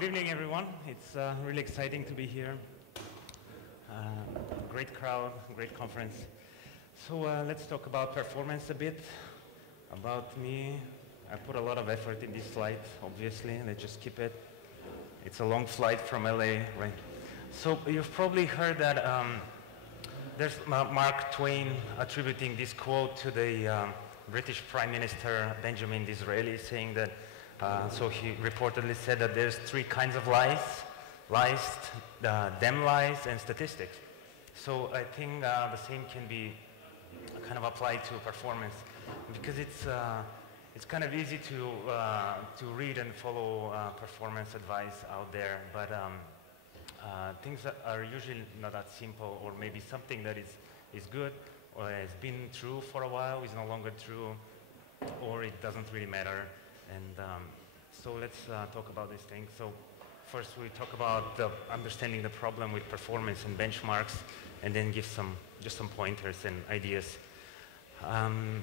Good evening, everyone. It's really exciting to be here. Great crowd, great conference. So let's talk about performance a bit. About me, I put a lot of effort in this slide, obviously. Let's just skip it. It's a long flight from LA, right? So you've probably heard that there's Mark Twain attributing this quote to the British Prime Minister Benjamin Disraeli, saying that so he reportedly said that there's three kinds of lies, them lies, and statistics. So I think the same can be kind of applied to performance, because it's kind of easy to read and follow performance advice out there, but things that are usually not that simple, or maybe something that is good or has been true for a while is no longer true, or it doesn't really matter. And so let's talk about these things. So first we talk about understanding the problem with performance and benchmarks, and then give just some pointers and ideas.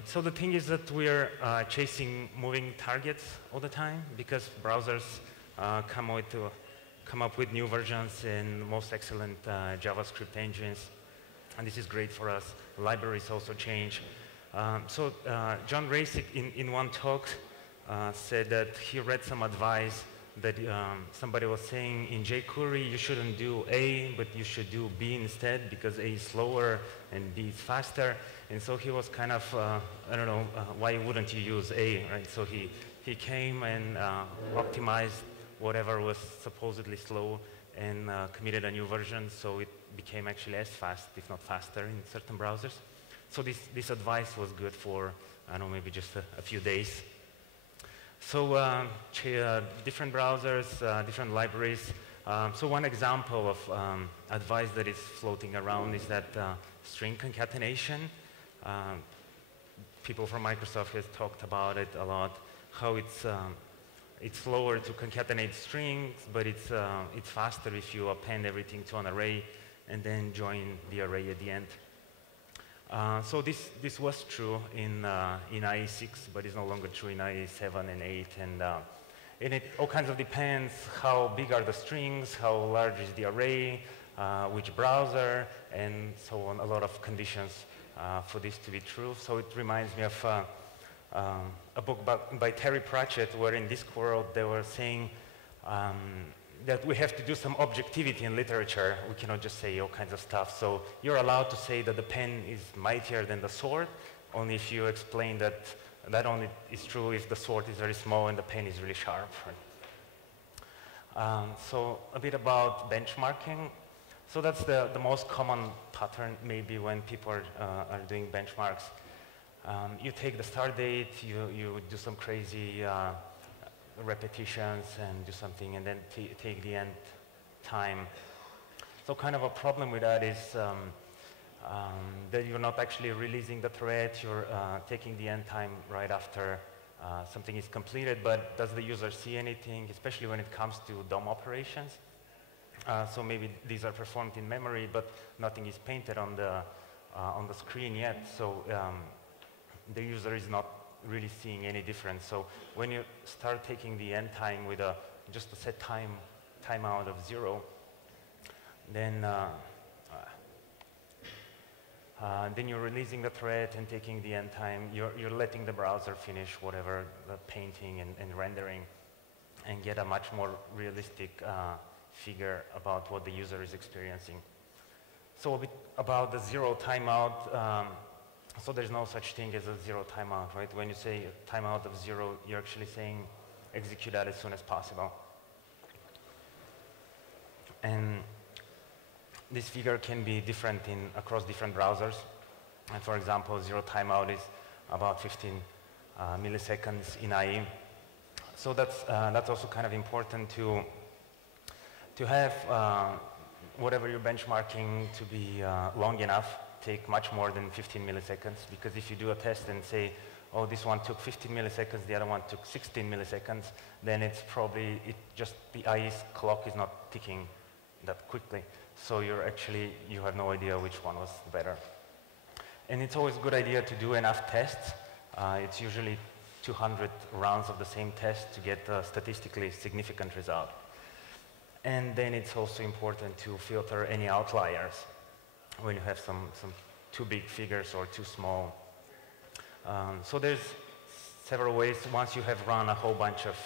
So the thing is that we're chasing moving targets all the time, because browsers come up with new versions and most excellent JavaScript engines, and this is great for us. Libraries also change. So John Rasick in one talk said that he read some advice that somebody was saying in jQuery you shouldn't do A, but you should do B instead, because A is slower and B is faster. And so he was kind of, I don't know, why wouldn't you use A, right? So he came and optimized whatever was supposedly slow and committed a new version, so it became actually as fast, if not faster, in certain browsers. So this advice was good for, I don't know, maybe just a few days. So different browsers, different libraries. So one example of advice that is floating around is that string concatenation. People from Microsoft have talked about it a lot, how it's slower to concatenate strings, but it's faster if you append everything to an array and then join the array at the end. So this was true in IE6, but it's no longer true in IE7 and 8, and it all kinds of depends how big are the strings, how large is the array, which browser, and so on. A lot of conditions for this to be true. So it reminds me of a book by Terry Pratchett, where in Discworld they were saying that we have to do some objectivity in literature. We cannot just say all kinds of stuff. So you're allowed to say that the pen is mightier than the sword, only if you explain that that only is true if the sword is very small and the pen is really sharp. So a bit about benchmarking. So that's the most common pattern maybe when people are doing benchmarks. You take the start date, you do some crazy repetitions and do something, and then take the end time. So kind of a problem with that is that you're not actually releasing the thread, you're taking the end time right after something is completed, but does the user see anything, especially when it comes to DOM operations? So maybe these are performed in memory, but nothing is painted on the screen yet, so the user is not really seeing any difference. So when you start taking the end time with just a set timeout of 0, then you're releasing the thread and taking the end time. You're letting the browser finish whatever the painting and rendering, and get a much more realistic figure about what the user is experiencing. So a bit about the 0 timeout. So there's no such thing as a 0 timeout, right? When you say a timeout of 0, you're actually saying execute that as soon as possible. And this figure can be different across different browsers. And for example, 0 timeout is about 15 milliseconds in IE. So that's also kind of important to have whatever you're benchmarking to be long enough, take much more than 15 milliseconds, because if you do a test and say, oh, this one took 15 milliseconds, the other one took 16 milliseconds, then it's probably, the IE's clock is not ticking that quickly. So you have no idea which one was better. And it's always a good idea to do enough tests. It's usually 200 rounds of the same test to get a statistically significant result. And then it's also important to filter any outliers when you have some too big figures or too small. So there's several ways. Once you have run a whole bunch of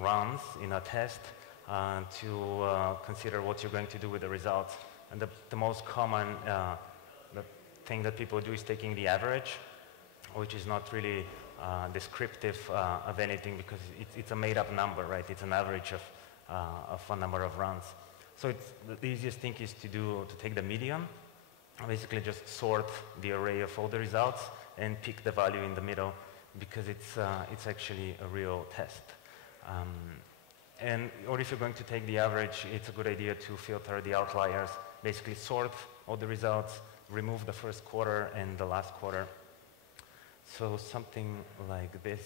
runs in a test, to consider what you're going to do with the results. And the most common the thing that people do is taking the average, which is not really descriptive of anything because it's a made-up number, right? It's an average of a number of runs. So the easiest thing is to take the median, basically just sort the array of all the results and pick the value in the middle because it's actually a real test. Or if you're going to take the average, it's a good idea to filter the outliers, basically sort all the results, remove the first quarter and the last quarter. So something like this,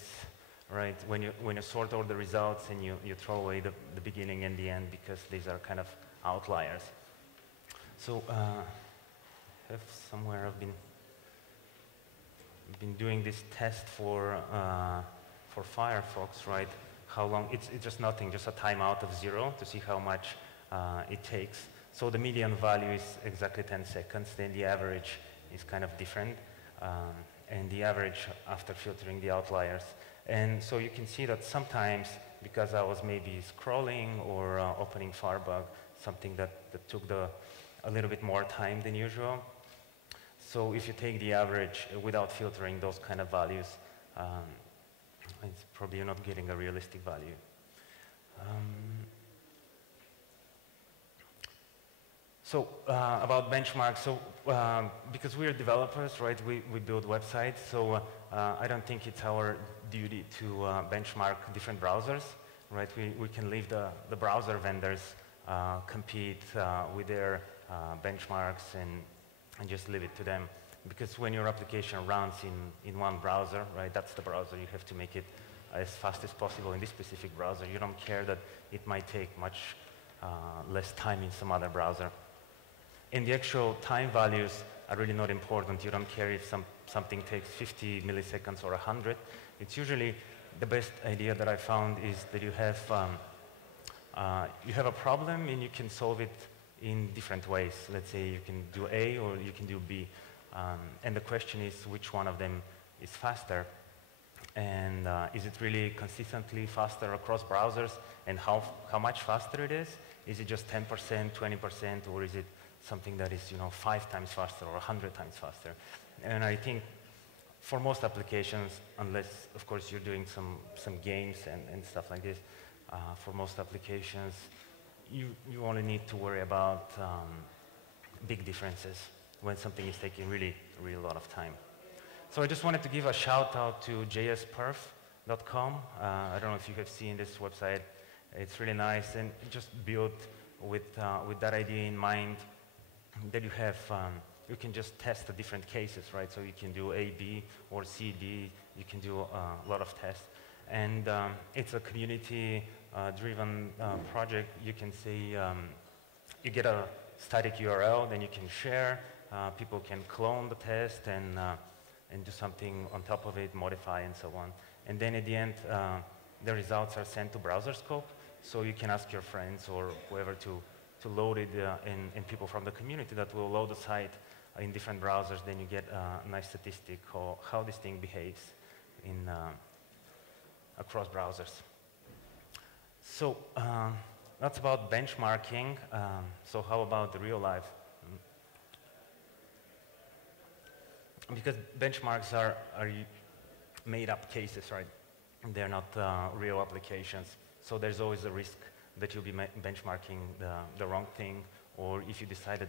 right? When you sort all the results and you throw away the beginning and the end because these are kind of outliers. So have somewhere I've been doing this test for Firefox, right? How long? It's just nothing, just a timeout of 0 to see how much it takes. So the median value is exactly 10 seconds. Then the average is kind of different, and the average after filtering the outliers. And so you can see that sometimes, because I was maybe scrolling or opening Firebug, something that took a little bit more time than usual. So if you take the average without filtering those kind of values, it's probably you're not getting a realistic value. So about benchmarks, so because we're developers, right, we build websites, so I don't think it's our duty to benchmark different browsers, right? We can leave the browser vendors compete with their benchmarks and just leave it to them. Because when your application runs in one browser, right, that's the browser, you have to make it as fast as possible in this specific browser. You don't care that it might take much less time in some other browser. And the actual time values are really not important. You don't care if something takes 50 milliseconds or 100. It's usually the best idea that I found is that you have a problem and you can solve it in different ways. Let's say you can do A or you can do B. And the question is which one of them is faster. And is it really consistently faster across browsers? And how much faster it is? Is it just 10%, 20%, or is it something that is 5 times faster or 100 times faster? And I think for most applications, unless of course you're doing some games and stuff like this, for most applications, you only need to worry about big differences when something is taking really a lot of time. So I just wanted to give a shout out to jsconf.eu. I don't know if you have seen this website. It's really nice and just built with that idea in mind that you have, you can just test the different cases, right? So you can do A, B, or C, D. You can do a lot of tests. And it's a community-driven project. You can see, you get a static URL, then you can share. People can clone the test and do something on top of it, modify, and so on. And then at the end, the results are sent to BrowserScope, so you can ask your friends or whoever to load it, and people from the community that will load the site in different browsers. Then you get a nice statistic of how this thing behaves across browsers. So that's about benchmarking. So how about the real life? Because benchmarks are made up cases, right? They're not real applications. So there's always a risk that you'll be benchmarking the wrong thing, or if you decided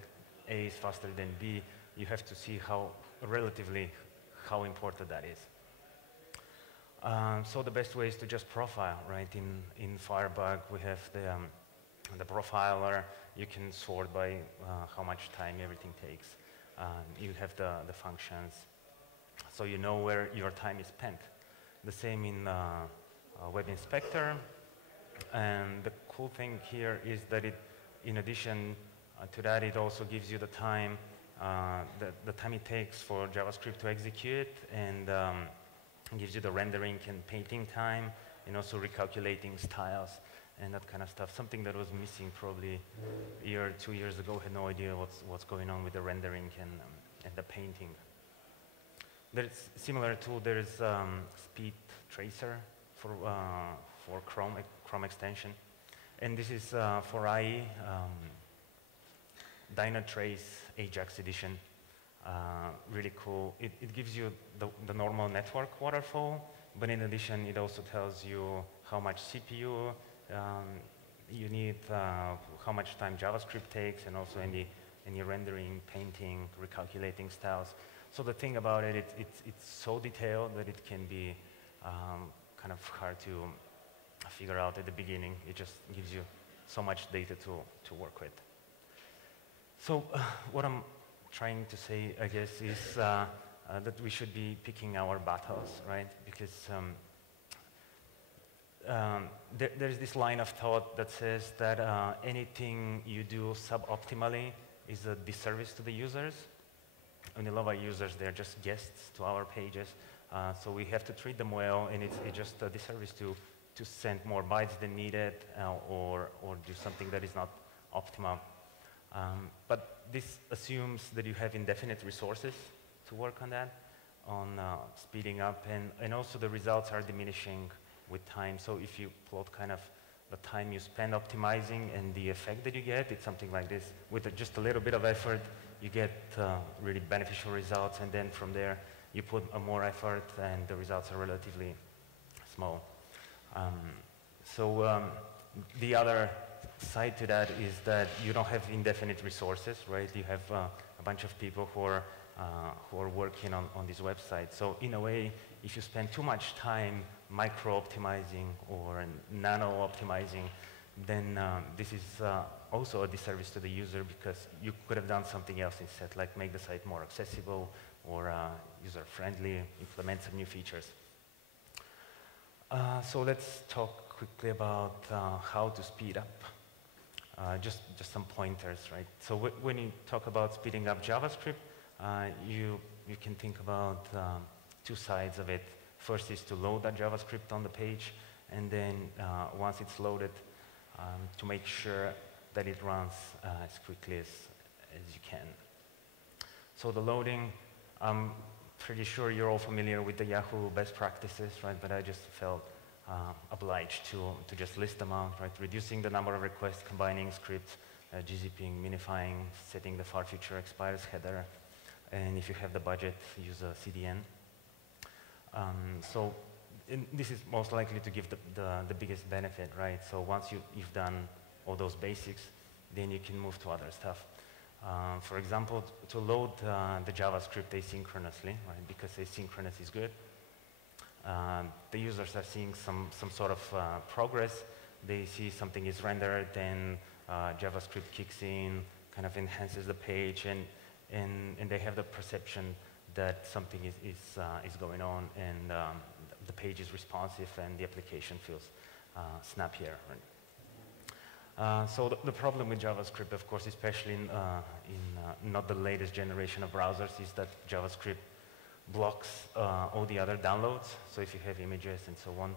A is faster than B, you have to see relatively how important that is. So the best way is to just profile, right? In Firebug, we have the profiler. You can sort by how much time everything takes. You have the functions, so you know where your time is spent. The same in Web Inspector. And the cool thing here is that in addition to that, it also gives you the time, the time it takes for JavaScript to execute, and gives you the rendering and painting time, and also recalculating styles. and that kind of stuff. Something that was missing probably a year or 2 years ago. Had no idea what's going on with the rendering and the painting. There's similar tool. There is Speed Tracer for Chrome extension, and this is for IE. Dynatrace Ajax edition. Really cool. It gives you the normal network waterfall, but in addition, it also tells you how much CPU you need, how much time JavaScript takes, and also any rendering, painting, recalculating styles. So the thing about it, it's so detailed that it can be kind of hard to figure out at the beginning. It just gives you so much data to work with. So what I'm trying to say, I guess, is that we should be picking our battles, right? Because there's this line of thought that says that anything you do suboptimally is a disservice to the users. And a lot of our users, they're just guests to our pages, so we have to treat them well, and it's just a disservice to send more bytes than needed or do something that is not optimal. But this assumes that you have indefinite resources to work on that, on speeding up, and also the results are diminishing with time. So if you plot kind of the time you spend optimizing and the effect that you get, it's something like this. With just a little bit of effort, you get really beneficial results, and then from there, you put more effort, and the results are relatively small. The other side to that is that you don't have indefinite resources, right? You have a bunch of people who are working on this website. So in a way, if you spend too much time micro-optimizing or nano-optimizing, then this is also a disservice to the user, because you could have done something else instead, like make the site more accessible or user-friendly, implement some new features. So let's talk quickly about how to speed up. Just some pointers, right? So when you talk about speeding up JavaScript, you can think about two sides of it. First is to load that JavaScript on the page, and then once it's loaded, to make sure that it runs as quickly as you can. So the loading, I'm pretty sure you're all familiar with the Yahoo best practices, right? But I just felt obliged to just list them out, right? Reducing the number of requests, combining scripts, gzipping, minifying, setting the far future expires header, and if you have the budget, use a CDN. This is most likely to give the biggest benefit, right? So once you've done all those basics, then you can move to other stuff. For example, to load the JavaScript asynchronously, right? Because asynchronous is good. The users are seeing some sort of progress. They see something is rendered, then JavaScript kicks in, kind of enhances the page, and they have the perception that something is going on, and the page is responsive, and the application feels snappier. Right? So the problem with JavaScript, of course, especially in not the latest generation of browsers, is that JavaScript blocks all the other downloads. So if you have images and so on,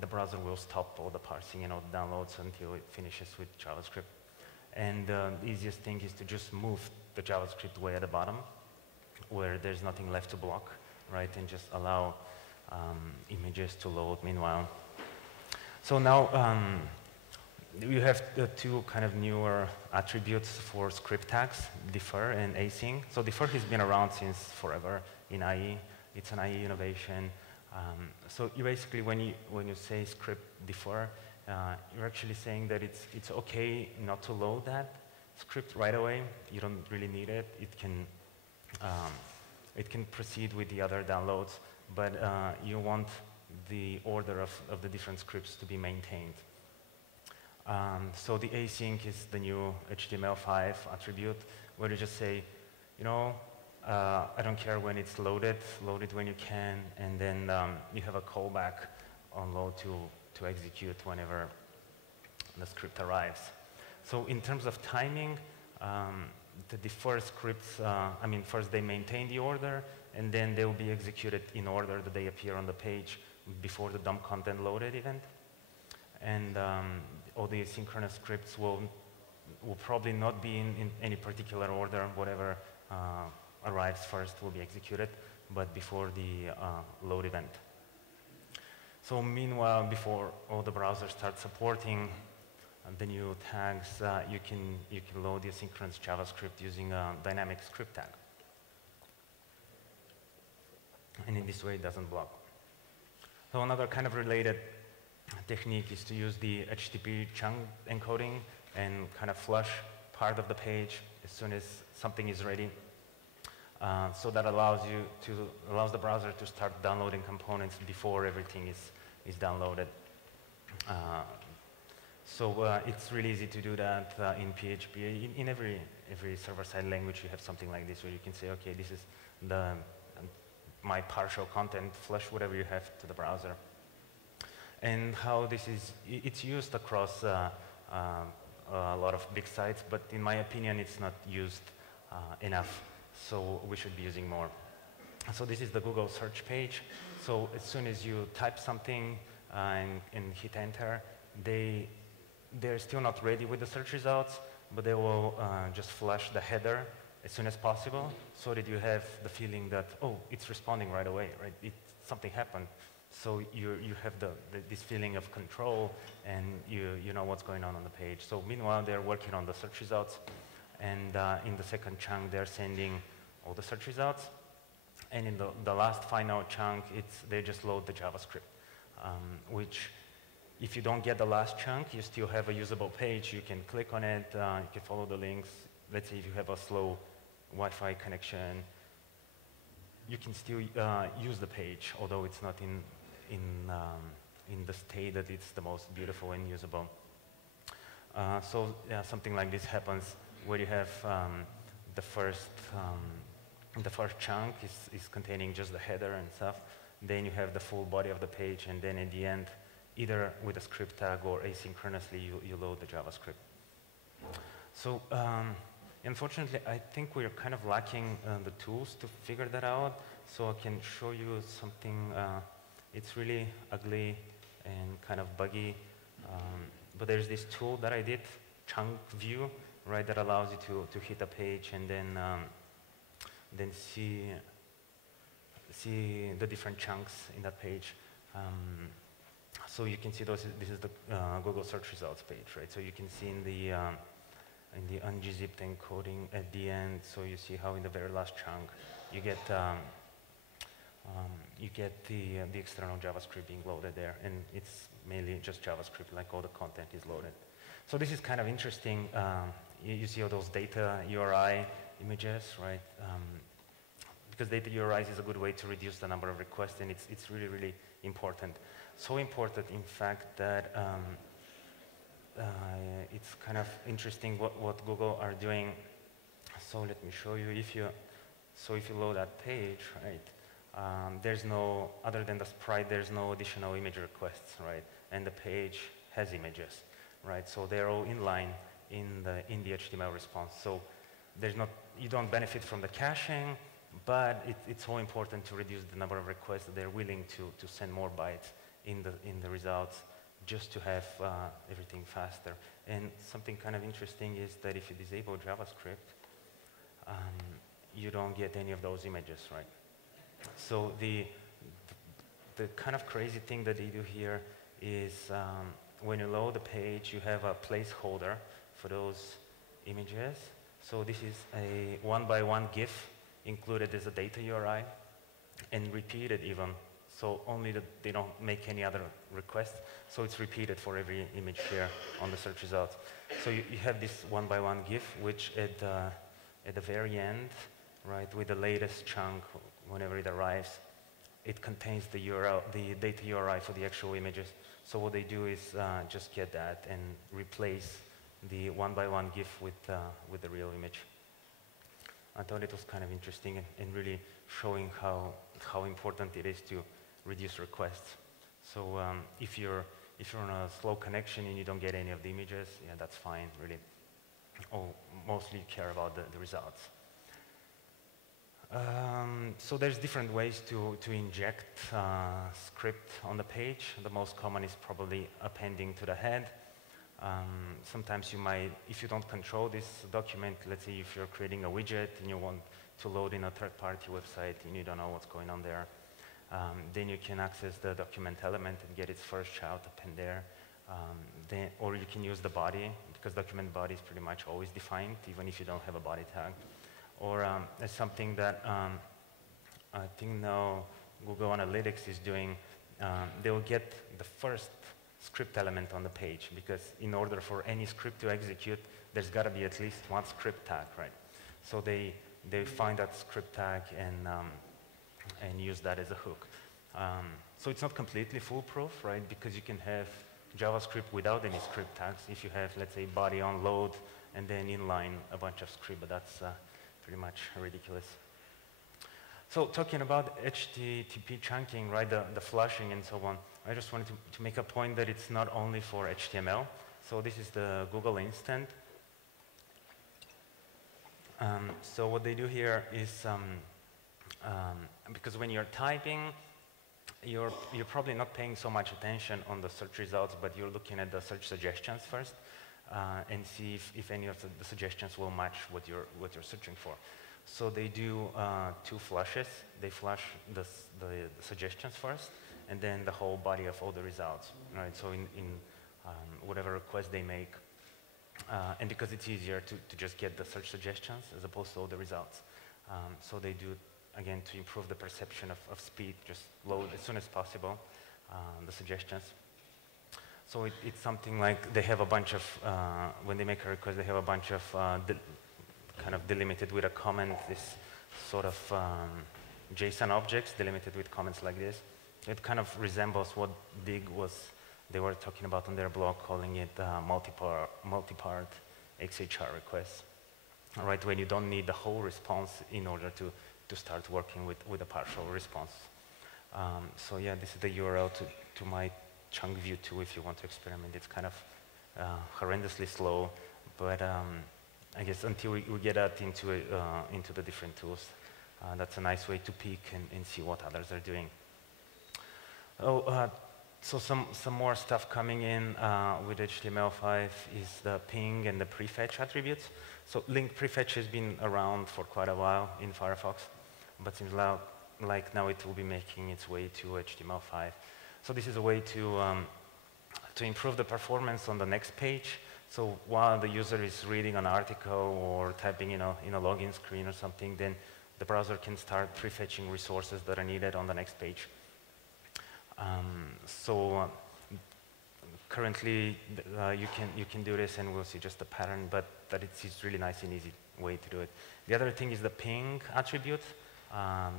the browser will stop all the parsing and all the downloads until it finishes with JavaScript. And the easiest thing is to just move the JavaScript way at the bottom, where there's nothing left to block, right? And just allow images to load meanwhile. So now you have the two kind of newer attributes for script tags, defer and async. So defer has been around since forever in IE. It's an IE innovation. So you basically, when you say script defer, you're actually saying that it's okay not to load that script right away. You don't really need it. It can proceed with the other downloads, but you want the order of the different scripts to be maintained. So the async is the new HTML5 attribute, where you just say, I don't care when it's loaded, load it when you can, and then you have a callback on load to execute whenever the script arrives. So in terms of timing, the defer scripts, first they maintain the order, and then they will be executed in order that they appear on the page before the dump content loaded event. and all the asynchronous scripts will probably not be in any particular order. Whatever arrives first will be executed, but before the load event. So meanwhile, before all the browsers start supporting the new tags, you can load the asynchronous JavaScript using a dynamic script tag. And in this way, it doesn't block. So another kind of related technique is to use the HTTP chunk encoding and kind of flush part of the page as soon as something is ready. So that allows the browser to start downloading components before everything is downloaded. So it's really easy to do that in PHP. In every server-side language, you have something like this where you can say, okay, this is my partial content, flush whatever you have to the browser. And how this is, it's used across a lot of big sites, but in my opinion, it's not used enough. So we should be using more. So this is the Google search page. So as soon as you type something and hit enter, they're still not ready with the search results, but they will just flush the header as soon as possible, so that you have the feeling that, oh, it's responding right away, right? Something happened. So you have this feeling of control, and you know what's going on the page. So meanwhile, they're working on the search results, and in the second chunk, they're sending all the search results. And in the last final chunk, they just load the JavaScript, which, if you don't get the last chunk, you still have a usable page. You can click on it, you can follow the links. Let's say if you have a slow Wi-Fi connection, you can still use the page, although it's not in the state that it's the most beautiful and usable. So yeah, something like this happens where you have the first chunk is containing just the header and stuff. Then you have the full body of the page, and then at the end, either with a script tag or asynchronously, you load the JavaScript. So unfortunately, I think we're kind of lacking the tools to figure that out. So I can show you something. It's really ugly and kind of buggy. But there's this tool that I did, chunk view, right, that allows you to hit a page and then see the different chunks in that page. So you can see this is the Google search results page, right? So you can see in the unzipped encoding at the end. So you see how in the very last chunk you get the external JavaScript being loaded there, and it's mainly just JavaScript, like all the content is loaded. So this is kind of interesting. You see all those data URI images, right? Because data URIs is a good way to reduce the number of requests, and it's really, really important. So important, in fact, that it's kind of interesting what Google are doing. So let me show you. If you load that page, right, there's no, other than the sprite, there's no additional image requests, right? And the page has images, right? So they're all inline in the HTML response. So there's not, you don't benefit from the caching, but it's so important to reduce the number of requests that they're willing to send more bytes in the results, just to have everything faster. And something kind of interesting is that if you disable JavaScript, you don't get any of those images, right? So the kind of crazy thing that they do here is when you load the page, you have a placeholder for those images. So this is a 1-by-1 GIF included as a data URI and repeated even. So only that they don't make any other requests. So it's repeated for every image here on the search results. So you have this 1-by-1 GIF, which at the very end, right, with the latest chunk, whenever it arrives, it contains the URL, the data URI for the actual images. So what they do is just get that and replace the 1-by-1 GIF with the real image. I thought it was kind of interesting and really showing how important it is to reduce requests. So if you're on a slow connection and you don't get any of the images, yeah, that's fine, really. Or mostly you care about the results. So there's different ways to inject script on the page. The most common is probably appending to the head. Sometimes you might, if you don't control this document, let's say if you're creating a widget and you want to load in a third-party website and you don't know what's going on there, then you can access the document element and get its first child append there. Or you can use the body, because document body is pretty much always defined, even if you don't have a body tag. Or it's something that I think now Google Analytics is doing. They'll get the first script element on the page, because in order for any script to execute, there's got to be at least one script tag, right? So they find that script tag and use that as a hook. So it's not completely foolproof, right? Because you can have JavaScript without any script tags. If you have, let's say, body on load and then inline a bunch of script, but that's pretty much ridiculous. So talking about HTTP chunking, right, the flushing and so on, I just wanted to make a point that it's not only for HTML. So this is the Google Instant. So what they do here is, because when you're typing, you're probably not paying so much attention on the search results, but you're looking at the search suggestions first and see if any of the suggestions will match what you're searching for. So they do two flushes. They flush the suggestions first, and then the whole body of all the results. Right? So in whatever request they make, and because it's easier to just get the search suggestions as opposed to all the results. So they do, again, to improve the perception of speed, just load as soon as possible the suggestions. So it's something like they have a bunch of, when they make a request, they have a bunch of kind of delimited with a comment, this sort of JSON objects delimited with comments like this. It kind of resembles what they were talking about on their blog, calling it multi-part XHR requests. All right, when you don't need the whole response in order to start working with a partial response. So yeah, this is the URL to my chunk view too, if you want to experiment. It's kind of horrendously slow, but I guess until we get that into the different tools, that's a nice way to peek and see what others are doing. So some more stuff coming in with HTML5 is the ping and the prefetch attributes. So link prefetch has been around for quite a while in Firefox, but seems like now it will be making its way to HTML5. So this is a way to improve the performance on the next page. So while the user is reading an article or typing in a login screen or something, then the browser can start prefetching resources that are needed on the next page. Currently, you can do this, and we'll see just the pattern, but that it's really nice and easy way to do it. The other thing is the ping attribute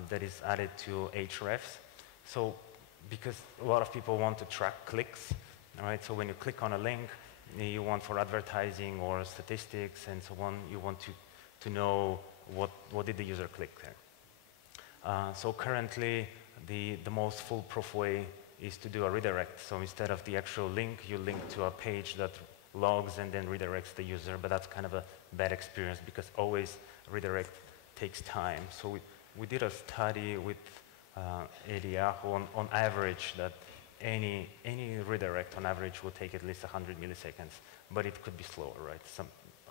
that is added to hrefs. So because a lot of people want to track clicks, all right? So when you click on a link, you want for advertising or statistics and so on, you want to know what did the user click there. So currently, the most foolproof way is to do a redirect. So instead of the actual link, you link to a page that logs and then redirects the user, but that's kind of a bad experience because always redirect takes time. So we did a study with Yahoo on average that any redirect on average will take at least 100 milliseconds, but it could be slower, right?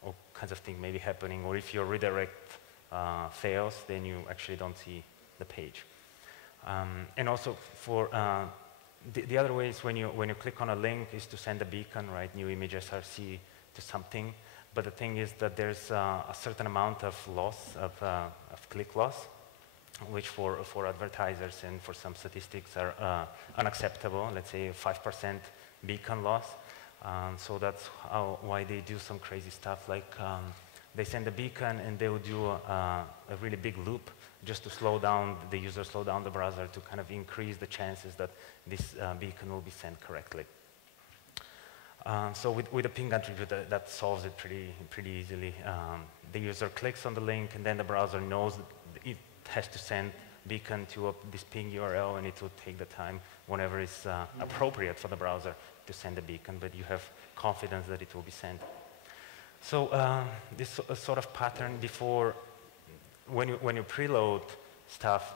All kinds of things may be happening, or if your redirect fails, then you actually don't see the page. And also for the other way is when you click on a link is to send a beacon, right? New image SRC to something. But the thing is that there's a certain amount of loss of click loss, which for advertisers and for some statistics are unacceptable. Let's say 5% beacon loss. So that's why they do some crazy stuff like they send a beacon and they will do a really big loop just to slow down the user, slow down the browser to kind of increase the chances that this beacon will be sent correctly. So with the ping attribute, that solves it pretty easily. The user clicks on the link and then the browser knows that it has to send beacon to this ping URL, and it will take the time whenever it's appropriate for the browser to send a beacon, but you have confidence that it will be sent. So this sort of pattern before, when you preload stuff,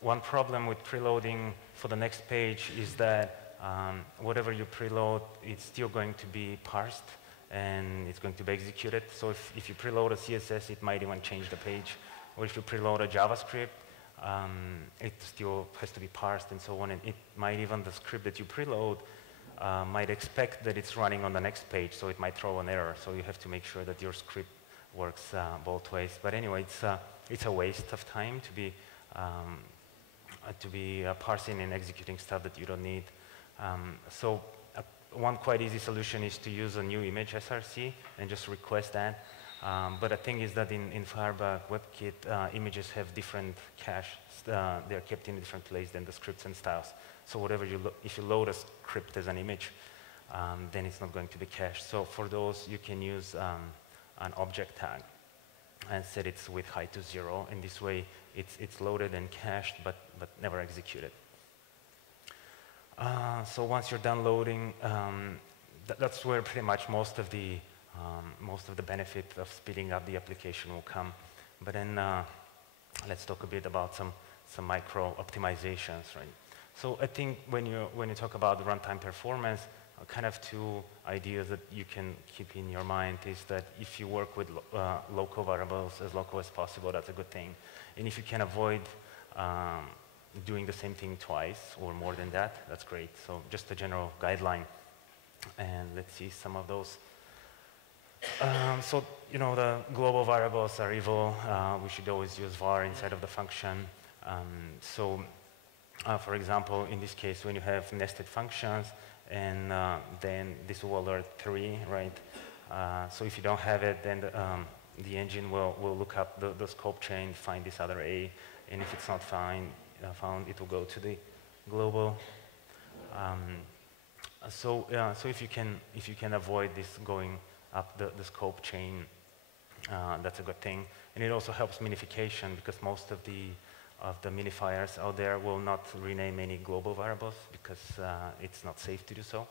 one problem with preloading for the next page is that whatever you preload, it's still going to be parsed and it's going to be executed. So if you preload a CSS, it might even change the page. Or if you preload a JavaScript, it still has to be parsed and so on. And it might even, the script that you preload might expect that it's running on the next page, so it might throw an error. So you have to make sure that your script works both ways. But anyway, it's a waste of time to be parsing and executing stuff that you don't need. So one quite easy solution is to use a new image SRC and just request that. But the thing is that in Firebug WebKit, images have different cache. They're kept in a different place than the scripts and styles. So whatever if you load a script as an image, then it's not going to be cached. So for those, you can use an object tag and set its width height to 0. In this way, it's loaded and cached, but never executed. So once you're done loading, that's where pretty much most of the benefit of speeding up the application will come. But then let's talk a bit about some micro optimizations, right? So I think when you talk about runtime performance, kind of two ideas that you can keep in your mind is that if you work with local variables as local as possible, that's a good thing. And if you can avoid doing the same thing twice or more than that, that's great. So just a general guideline. And let's see some of those. So, the global variables are evil. We should always use var inside of the function. For example, in this case, when you have nested functions, and then this will alert 3, right? So if you don't have it, then the engine will look up the scope chain, find this other A, and if it's not found, it will go to the global. So if you can avoid this going up the scope chain, that's a good thing. And it also helps minification, because most of the minifiers out there will not rename any global variables because it's not safe to do so.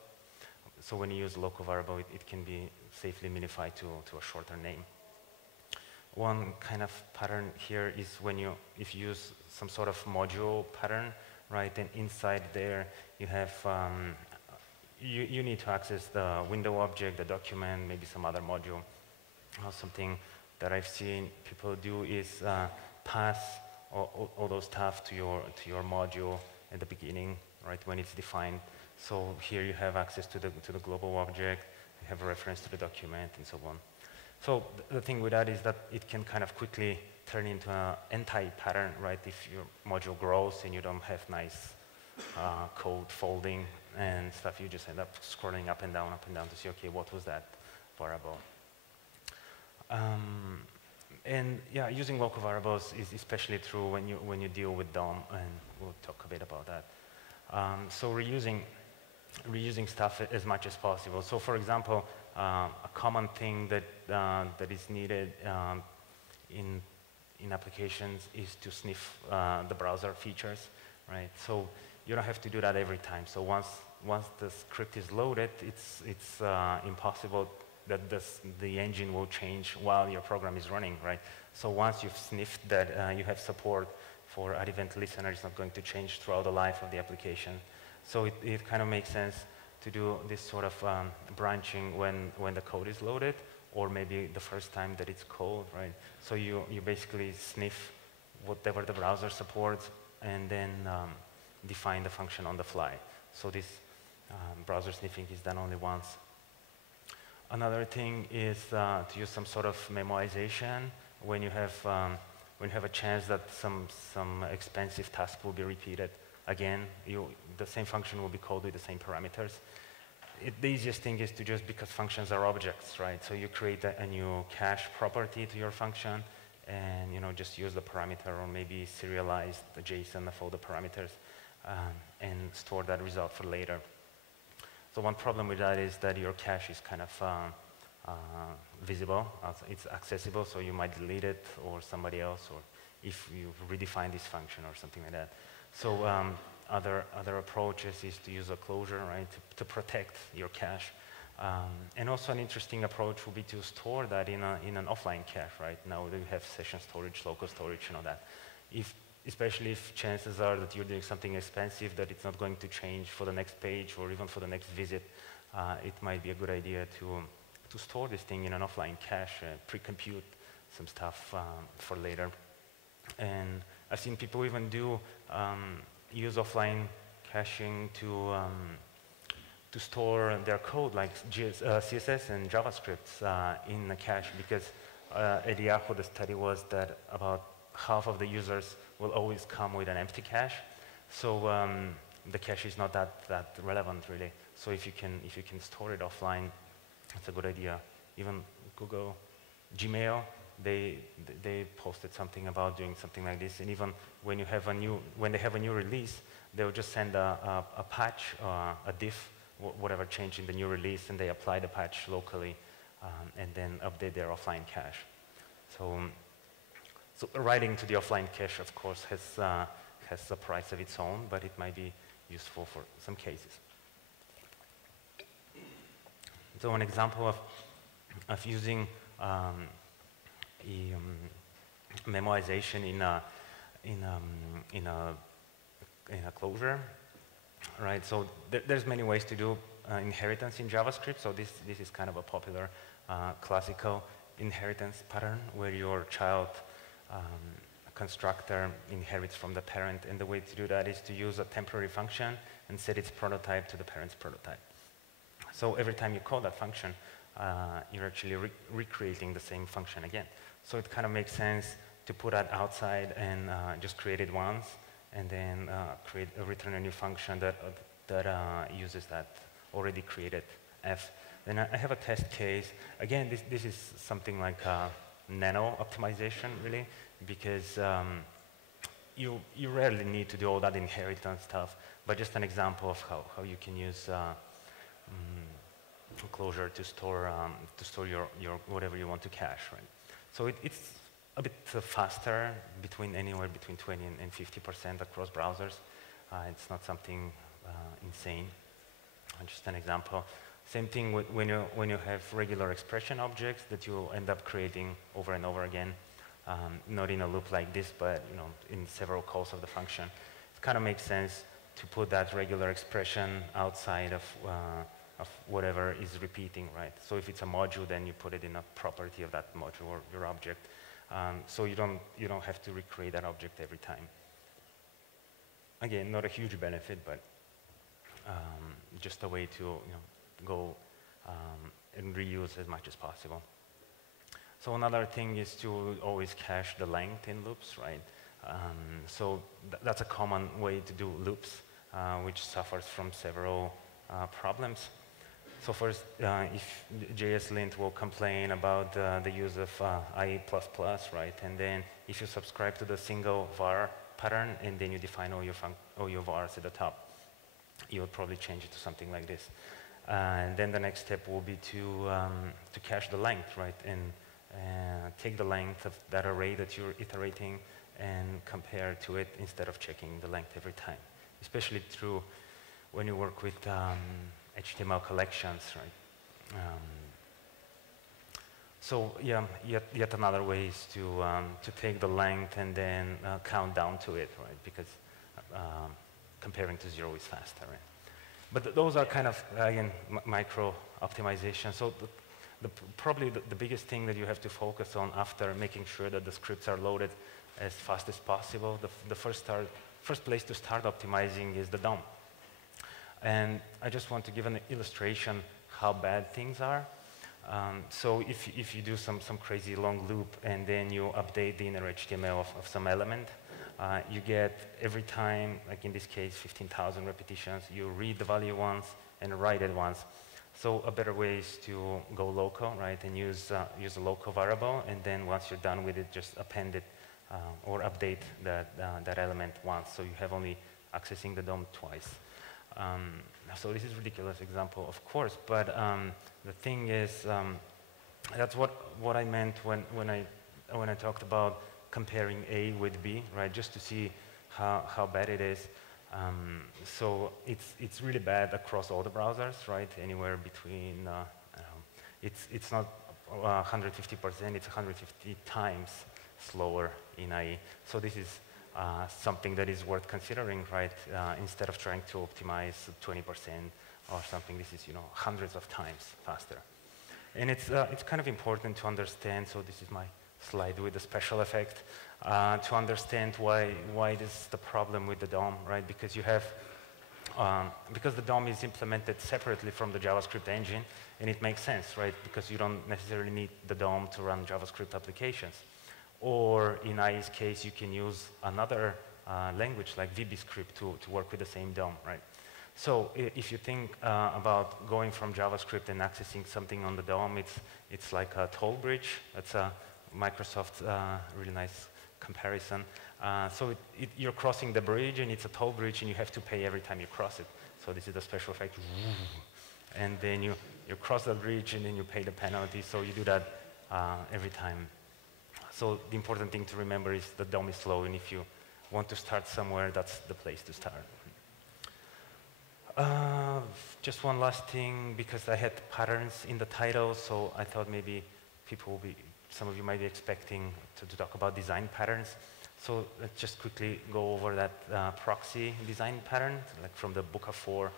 So when you use a local variable, it can be safely minified to a shorter name. One kind of pattern here is if you use some sort of module pattern, right? And inside there you have you need to access the window object, the document, maybe some other module. Something that I've seen people do is pass all those stuff to your module at the beginning, right, when it's defined. So here you have access to the global object, you have a reference to the document, and so on. So the thing with that is that it can kind of quickly turn into an anti-pattern, right? If your module grows and you don't have nice code folding and stuff, you just end up scrolling up and down to see, okay, what was that variable? And yeah, using local variables is especially true when you deal with DOM, and we'll talk a bit about that. So reusing stuff as much as possible. So for example, a common thing that is needed in applications is to sniff the browser features, right? So you don't have to do that every time. So once the script is loaded, it's impossible that the engine will change while your program is running, right? So once you've sniffed that you have support for an event listener, it's not going to change throughout the life of the application. So it kind of makes sense to do this sort of branching when the code is loaded, or maybe the first time that it's called, right? So you basically sniff whatever the browser supports, and then define the function on the fly. So this browser sniffing is done only once. Another thing is to use some sort of memoization when you have a chance that some expensive task will be repeated. Again, the same function will be called with the same parameters. The easiest thing is to just, because functions are objects, right? So you create a new cache property to your function, and just use the parameter, or maybe serialize the JSON of all the parameters, and store that result for later. So one problem with that is that your cache is kind of visible, it's accessible, so you might delete it, or somebody else, or if you redefine this function or something like that. So other approaches is to use a closure, right, to protect your cache. And also an interesting approach would be to store that in an offline cache, right? Now you have session storage, local storage, and all that. Especially if chances are that you're doing something expensive that it's not going to change for the next page or even for the next visit, it might be a good idea to store this thing in an offline cache, pre-compute some stuff for later. And I've seen people even do use offline caching to store their code, like CSS and JavaScript in a cache, because at Yahoo the study was that about half of the users will always come with an empty cache. So the cache is not that relevant really. So if you can store it offline, it's a good idea. Even Google, Gmail, they posted something about doing something like this. And even when they have a new release, they'll just send a patch, a diff, whatever changed in the new release, and they apply the patch locally and then update their offline cache. So writing to the offline cache, of course, has a price of its own, but it might be useful for some cases. So an example of using memoization in a closure, right? So there's many ways to do inheritance in JavaScript. So this is kind of a popular classical inheritance pattern where your child constructor inherits from the parent, and the way to do that is to use a temporary function and set its prototype to the parent's prototype. So every time you call that function, you're actually recreating the same function again. So it kind of makes sense to put that outside and just create it once, and then return a new function that uses that already created f. Then I have a test case. Again, this is something like nano optimization, really, because you rarely need to do all that inheritance stuff, but just an example of how you can use closure to store your whatever you want to cache, right? So it's a bit faster, anywhere between 20 and 50% across browsers. It's not something insane. Just an example. Same thing when you have regular expression objects that you end up creating over and over again, not in a loop like this, but in several calls of the function. It kind of makes sense to put that regular expression outside of whatever is repeating, right? So if it's a module, then you put it in a property of that module or your object, so you don't have to recreate that object every time. Again, not a huge benefit, but just a way to go and reuse as much as possible. So another thing is to always cache the length in loops, right? So that's a common way to do loops, which suffers from several problems. So first, if JSLint will complain about the use of IE++, right? And then if you subscribe to the single var pattern and then you define all your vars at the top, you would probably change it to something like this. And then the next step will be to cache the length, right? And take the length of that array that you're iterating and compare to it instead of checking the length every time, especially true when you work with HTML collections, right? So yeah, yet another way is to take the length and then count down to it, right? Because comparing to 0 is faster, right? But those are kind of, again, micro optimization. So probably the biggest thing that you have to focus on after making sure that the scripts are loaded as fast as possible, the first place to start optimizing is the DOM. And I just want to give an illustration how bad things are. So if you do some crazy long loop and then you update the inner HTML of some element, you get every time, like in this case, 15,000 repetitions. You read the value once and write it once. So a better way is to go local, right, and use a local variable, and then once you're done with it, just append it or update that element once. So you have only accessing the DOM twice. So this is a ridiculous example, of course, but the thing is, that's what I meant when I talked about comparing A with B, right? Just to see how bad it is. So it's really bad across all the browsers, right? Anywhere between, it's not 150%, it's 150 times slower in IE. So this is something that is worth considering, right? Instead of trying to optimize 20% or something, this is, hundreds of times faster. And it's kind of important to understand, so this is my slide with the special effect, to understand why this is the problem with the DOM, right? Because you have, because the DOM is implemented separately from the JavaScript engine, and it makes sense, right? Because you don't necessarily need the DOM to run JavaScript applications. Or in IE's case, you can use another language like VBScript to work with the same DOM, right? So if you think about going from JavaScript and accessing something on the DOM, it's like a toll bridge. That's a Microsoft really nice comparison. So you're crossing the bridge, and it's a toll bridge, and you have to pay every time you cross it. So this is the special effect. And then you cross the bridge, and then you pay the penalty. So you do that every time. So the important thing to remember is the DOM is slow, and if you want to start somewhere, that's the place to start. Just one last thing, because I had patterns in the title, so I thought maybe some of you might be expecting to talk about design patterns. So let's just quickly go over that proxy design pattern, like from the book of 4,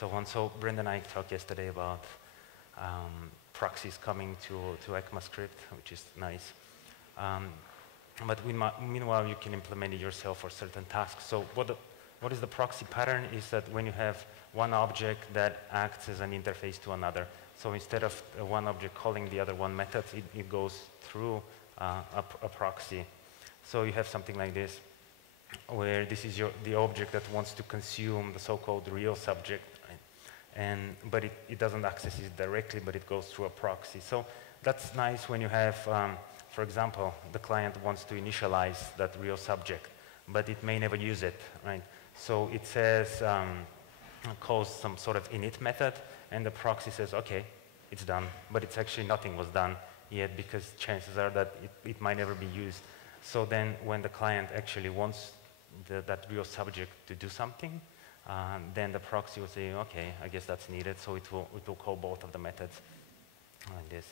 so on. So Brendan and I talked yesterday about proxies coming to ECMAScript, which is nice. But meanwhile, you can implement it yourself for certain tasks. So what is the proxy pattern is that when you have one object that acts as an interface to another. So instead of one object calling the other one method, it goes through a proxy. So you have something like this, where this is the object that wants to consume the so-called real subject, right? But it doesn't access it directly, but it goes through a proxy. So that's nice when you have, for example, the client wants to initialize that real subject, but it may never use it, right? So it says, calls some sort of init method, and the proxy says, okay, it's done, but it's actually nothing was done yet, because chances are that it might never be used. So then when the client actually wants that real subject to do something, then the proxy will say, okay, I guess that's needed, so it will call both of the methods like this.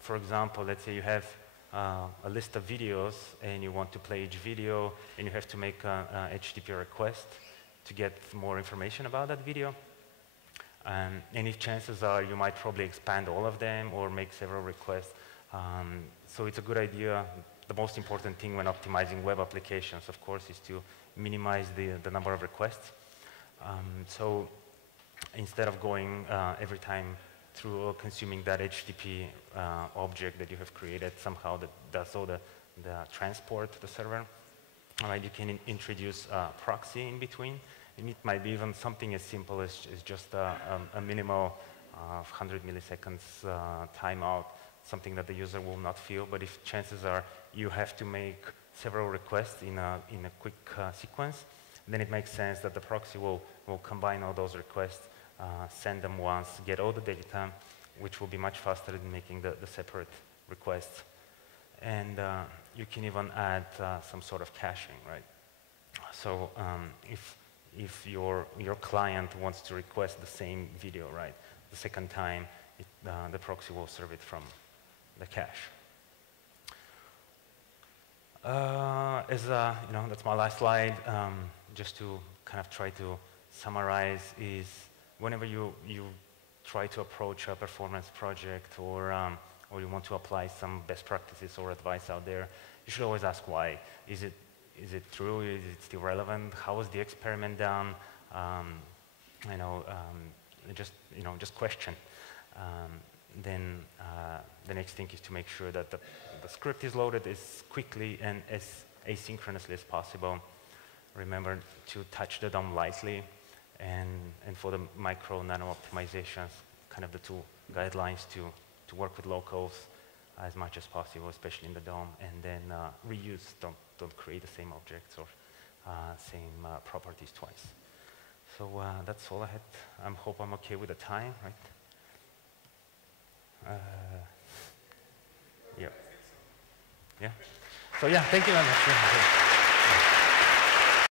For example, let's say you have a list of videos, and you want to play each video, and you have to make a HTTP request to get more information about that video. And if chances are, you might probably expand all of them or make several requests. So it's a good idea. The most important thing when optimizing web applications, of course, is to minimize the number of requests. So instead of going every time through consuming that HTTP object that you have created somehow that does all the transport to the server, you can introduce a proxy in between. And it might be even something as simple as just a minimal 100 milliseconds timeout, something that the user will not feel. But if chances are you have to make several requests in a quick sequence, then it makes sense that the proxy will combine all those requests, send them once, get all the data, which will be much faster than making the separate requests. And you can even add some sort of caching, right? So if your client wants to request the same video, right, the second time, the proxy will serve it from the cache. That's my last slide. Just to kind of try to summarize, is whenever you try to approach a performance project, or you want to apply some best practices or advice out there, you should always ask why. Is it true? Is it still relevant? How was the experiment done? Just question. Then the next thing is to make sure that the script is loaded as quickly and as asynchronously as possible. Remember to touch the DOM lightly, and for the micro nano optimizations, kind of the two guidelines to work with locals as much as possible, especially in the DOM, and then reuse. Don't create the same objects or same properties twice. So that's all I had. I hope I'm okay with the time, right? Yeah. Yeah. So yeah, thank you very much.